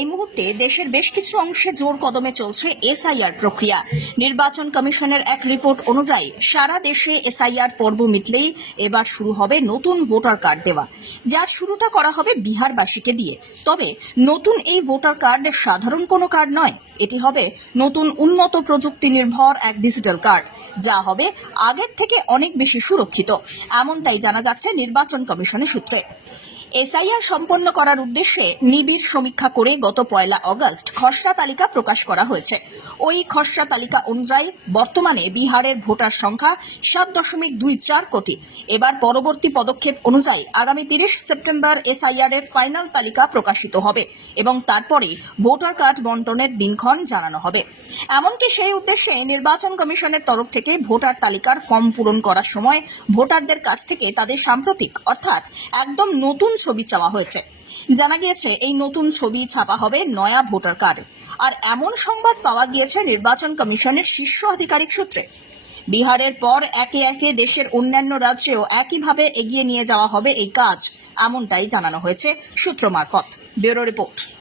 এই মুহূর্তে দেশের বেশ কিছু অংশে জোর কদমে চলছে এসআইআর প্রক্রিয়া। নির্বাচন কমিশনের এক রিপোর্ট অনুযায়ী সারা দেশে এসআইআর পর্ব মিটলেই এবার শুরু হবে নতুন ভোটার কার্ড দেওয়া। যার শুরুটা করা হবে বিহারবাসীকে দিয়ে। তবে নতুন এই ভোটার কার্ড সাধারণ কোনো কার্ড নয়। এটি হবে নতুন উন্নত প্রযুক্তি নির্ভর এক ডিজিটাল কার্ড। যা হবে আগের থেকে অনেক বেশি সুরক্ষিত। এমনটাই জানা যাচ্ছে নির্বাচন কমিশনের সূত্রে। এসআইআর সম্পন্ন করার উদ্দেশ্যে নিবিড় সমীক্ষা করে গত পয়লা অগস্ট খসড়া তালিকা প্রকাশ করা হয়েছে। ওই খসড়া তালিকা অনুযায়ী বর্তমানে বিহারের ভোটার সংখ্যা সাত দশমিক দুই চার কোটি। এবার পরবর্তী পদক্ষেপ অনুযায়ী আগামী তিরিশ সেপ্টেম্বর এসআইআর এর ফাইনাল তালিকা প্রকাশিত হবে এবং তারপরে ভোটার কার্ড বন্টনের দিনক্ষণ জানানো হবে। এমনকি সেই উদ্দেশ্যে নির্বাচন কমিশনের তরফ থেকে ভোটার তালিকার ফর্ম পূরণ করার সময় ভোটারদের কাছ থেকে তাদের সাম্প্রতিক অর্থাৎ একদম নতুন ছবি চাওয়া হয়েছে। জানা গিয়েছে, এই নতুন ছবি ছাপা হবে নয়া ভোটার কার্ড। আর এমন সংবাদ পাওয়া গিয়েছে নির্বাচন কমিশনের শীর্ষ আধিকারিক সূত্রে। বিহারের পর একে একে দেশের অন্যান্য রাজ্যেও একইভাবে এগিয়ে নিয়ে যাওয়া হবে এই কাজ, এমনটাই জানানো হয়েছে সূত্র মারফত। Bureau report.